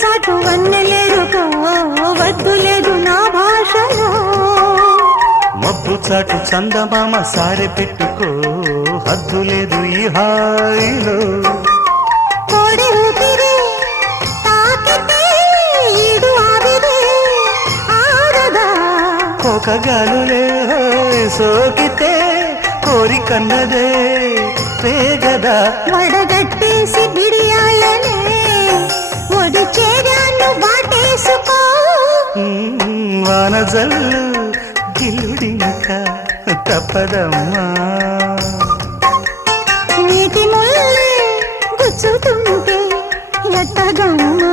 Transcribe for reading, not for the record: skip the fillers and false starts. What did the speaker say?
చాటు వన్నెలేరుకో వద్దు లేదు నా భాషలో మబ్బు చాటు చందమామ సారె పెట్టుకో హద్దు లేదు ఈ హాయిలో కోడి ఊపిరి తాకితే ఈడు ఆవిరి ఆరదా కోకగాలులే సోకితే కోరికన్నదే పేగదా వడగట్టేసి బిడియాలనే ఒడి చేరాను వాటేసుకో వానజల్లు గిల్లుడింక తప్పదమ్మా నీటి ముల్లే గుచ్చుతుంటే ఎట్టగమ్మా